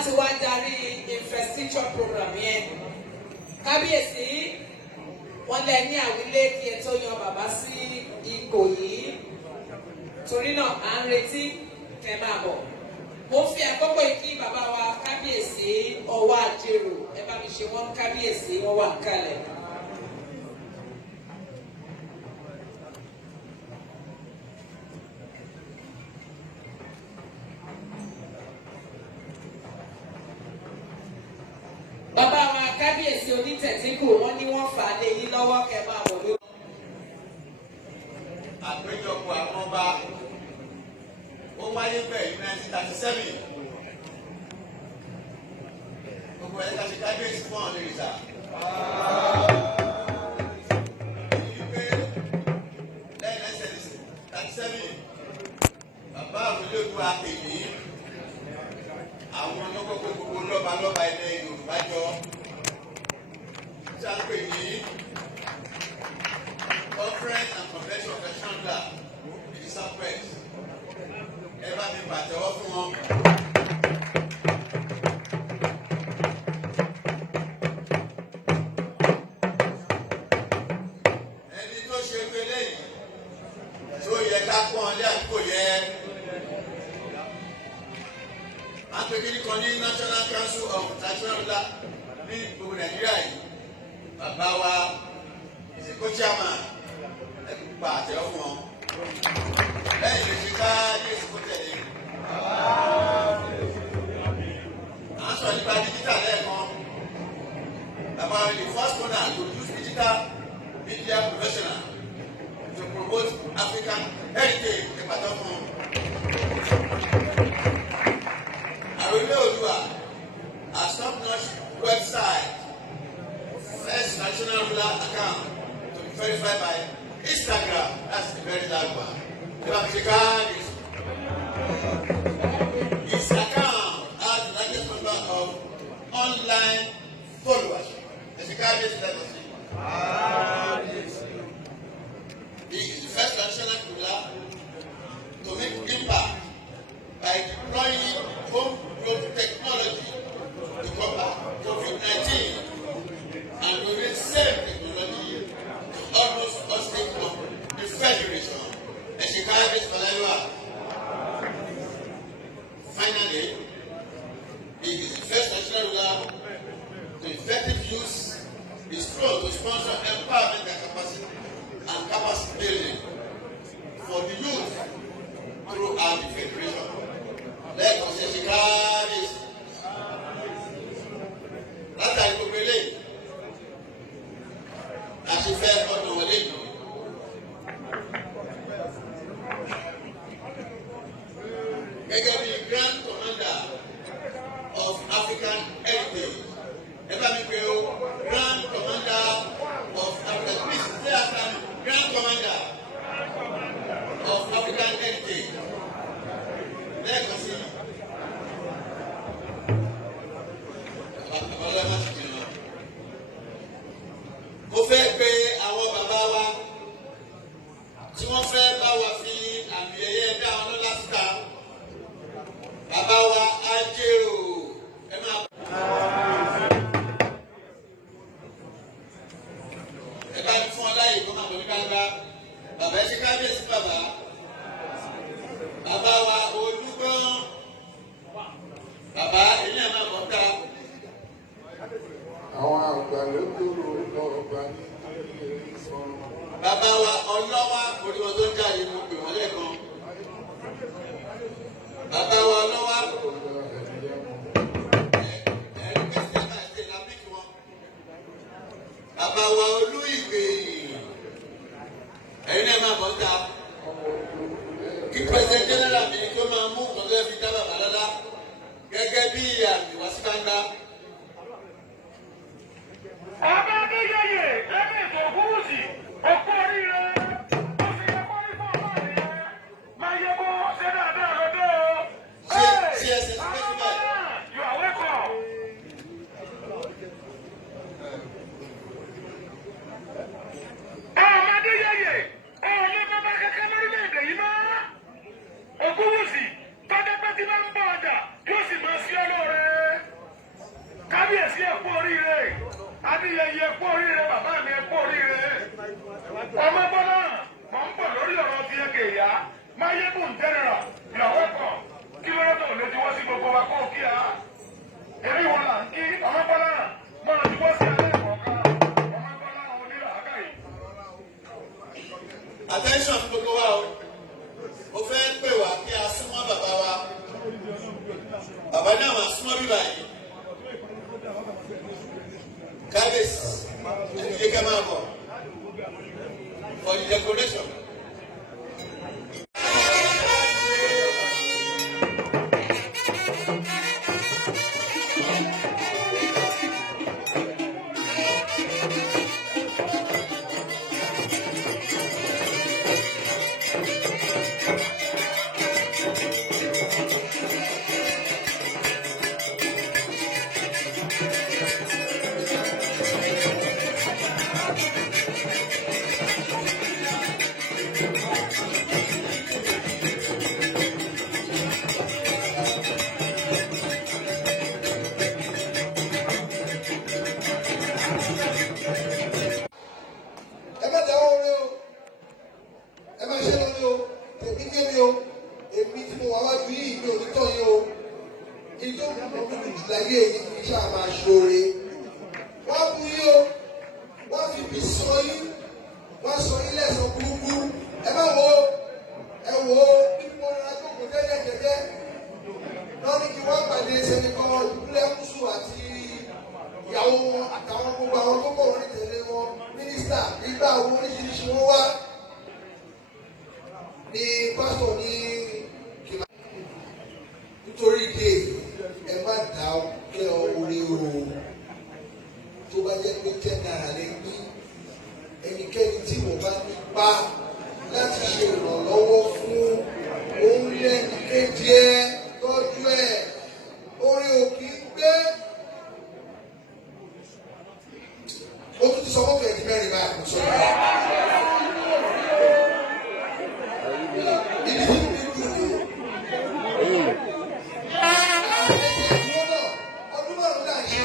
láti wá darí infrastructure program yẹn. Kábíyèsí wọ́n lẹ ní àwílé kí ẹ tó yan bàbá sí ipò yìí. Torí náà à ń retí kẹ́ máa bọ̀. Mo fi àkókò yìí kí bàbá wa kábíyèsí ọwọ́ àjèrò ẹ bá mi ṣe wọ́n kábíyèsí wọ́n wà kalẹ̀. Bàbá wa kábíyèsí onítẹ̀tíkù wọ́n ní wọ́n fà á lé yín lọ́wọ́ kẹ́ máa bọ̀ lórí. Àpéjọpọ̀ àwọn ọba ó wáyé bẹ́ẹ̀ 1937. Gbogbo ẹ̀ka ṣe kábíyèsí fún ọ̀nà ìrìnsà. Lẹ́yìn 1937, bàbá àwùjọ ìlú àpèmí àwọn ọlọ́gbọ́gbọ́ gbogbo lọ́ba ilẹ̀ Yorùbá jọ tí a ń pè ní Conference and Convention of the Chandler in the Southwest. Ẹ bá mi pàtẹ́wọ́ fún wọn. Ẹni tó ṣe pé lẹ́yìn tó yẹ ká pọ́n lé àdúgbò yẹ. Agbègbè kan ní National Council of Traditional Law ní gbogbo Nàìjíríà yìí. Bàbá wa ìsìnkú chairman ẹ̀kúpa àtẹ̀wọ́ fún wọn. Lẹ́yìn lè ṣe ká yé ìsìnkú tẹ̀lé. À ń sọ nípa digital lẹ́ẹ̀kan. Bàbá wa the first owner to use digital media professional to promote African heritage ìpàtọ́ fún wọn. A top-notch website, first national ruler account to be verified by Instagram. That's the very large one. His account has the largest number of online followers. He is the first national ruler to make impact by deploying homegrown technology to combat COVID-19 and we will save technology to almost all states of the Federation. Finally, he is the first national ruler to effective use his role to sponsor empowerment and capacity building for the youth throughout the Federation. Let us say látàrí gbogbo eléyìí a ṣe fẹ́ ọdún wọlé yìí. Gẹ́gẹ́ bí Grand Commander of African Heritage, ẹ bá mi pè ó Grand Commander of African Please say after me Grand Commander of African Heritage. Lẹ́ẹ̀kan sí i. Mo fẹ́ pe àwọn bàbá wa tí wọ́n fẹ́ bá wa fi àmì ẹ̀yẹ dá wọn lọ́lá síta. Bàbá wa Ajero ẹ máa. Ẹ bá mi fún ọ láyè kó máa bọ̀ ní gbangba. Bàbá ẹ ṣe kábíyèsí bàbá. Bàbá wa Olúgbọ́n. Bàbá ilé ẹ̀ máa bọ̀ dá. Àwọn àgbà ló dúró lọ́ọ̀gbà ní ilé sọ́run. Bàbá wa ọlọ́wà orí wọn tó ń jáde mo pè wọ́n lẹ́ẹ̀kan. Bàbá wa ọlọ́wà bàbá wa olú ìgbè ẹ̀yin náà máa bọ̀ ń ta. Kí President General mi tó máa mú ọ̀dọ́ fi dá bàbá lọ́lá gẹ́gẹ́ bí àmì wá sí gbangba. Ọba Adéyẹyè lẹ́nu ìbò Ògúnwùsì òkú oríire ó fi yẹ kó rí fún ọba rẹ̀ máa yẹ kó ṣe dáadáa lọ́dọ̀ o. You are welcome. Ọba Adéyẹyè ọ̀lẹ́ bàbá kankan lórílẹ̀-èdè yìí máa Ògúnwùsì tọ́jọ́ pé tí bá ń bọ̀ ọjà yóò sì máa sí ọlọ́rẹ̀. kú oríire bàbá mi ẹ kú oríire. Ọmọ bọ́lá mọ̀ ń bọ̀ lórí ọ̀rọ̀ ti ẹ̀kẹ́ ìyá. Máyégún jẹ́nẹ̀rà ìyàwó kan kí ló tó lè juwọ́ sí gbogbo wa kó kí a. Èmi wọn là ń kí ọmọ bọ́lá máa juwọ́ sí alẹ́ ìkọ̀ọ̀kan ọmọ bọ́lá onílà ákàyè. Attention gbogbo wa o. Mo fẹ́ pè wá kí a súnmọ́ bàbá wa. Bàbá náà máa súnmọ́ bíbá yìí. Kábíyèsí ẹni lè ká máa bọ̀ for the decoration. Nítorí ìdí ẹ má dá ọkẹ́ orí o tó bá jẹ́ pé 10 naira lè ní ẹnikẹ́ni tí mo bá nípa láti ṣe ìrànlọ́wọ́ fún oúnjẹ ẹnìkejì ẹ tọ́jú ẹ orí òkì ń gbé. Ó tún ti sọ fún ẹ̀dí mẹ́rin báyìí kò sọ yìí. Ibi tí mo ti dùn ní. Ọdún márùn-ún náà ṣe.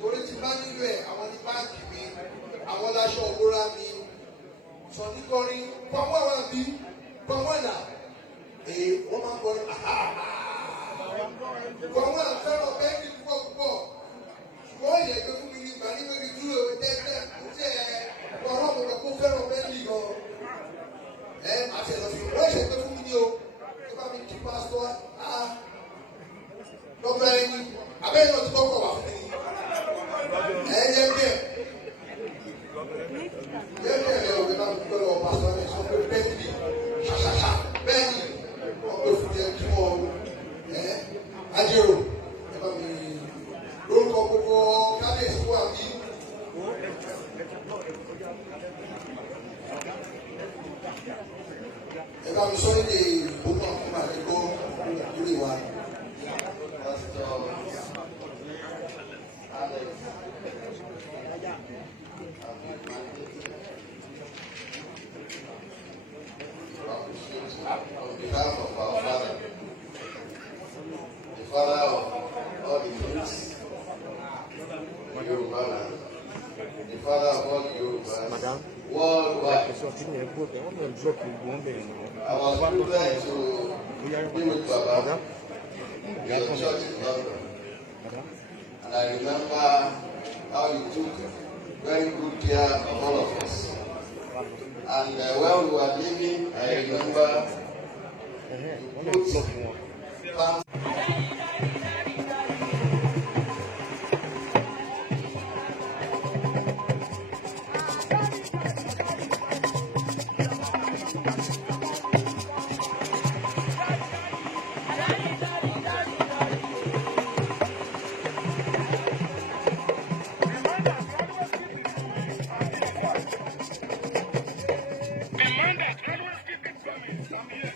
Torí ti bá nílò ẹ̀ àwọn ní báńkì mi àwọn láṣọ òwúrọ̀ mi sọ̀níkọrin pọ̀wọ́ wà bí pọ̀wọ́ nà èyí wọ́n máa ń kọ́ pọ̀wọ́ àfẹ́ràn bẹ́ẹ̀ni púpọ̀ púpọ̀ ṣùgbọ́n ìyẹn pé fún mi ní ìgbà nígbà tí dúró tẹ́tẹ́ kò tẹ́ pọ̀wọ́ mi kò fẹ́ràn bẹ́ẹ̀ni gan àti ẹ̀lọ́fì wọ́n ṣe pé fún mi ní o tó bá mi kí pásítọ̀ lọ́gbà ẹni abẹ́yẹn náà ti kọ́kọ́ wà fún mi. Ẹ̀yẹ́ bẹ́ẹ̀ yẹ́n ọ̀gbẹ́ náà ti gbọ́dọ̀ pásítọ̀ ní sọ pé bẹ́ẹ̀ni ṣàṣàṣà bẹ́ẹ̀ni ọ̀gbẹ́ fún yẹn kí wọ́n ajérò ẹ bá mi lórúkọ gbogbo kábíyèsí wà bí. Ẹ bá mi sọ èdè ìbò náà fún àlejò lórí wa. On behalf of our father, the father of all the youths, Yoruba land, the father of all the Yorubas, worldwide. I was privileged to be with Baba in the church in London, and I remember how he took very good care of all of us. And when we were leaving, I remember Come here.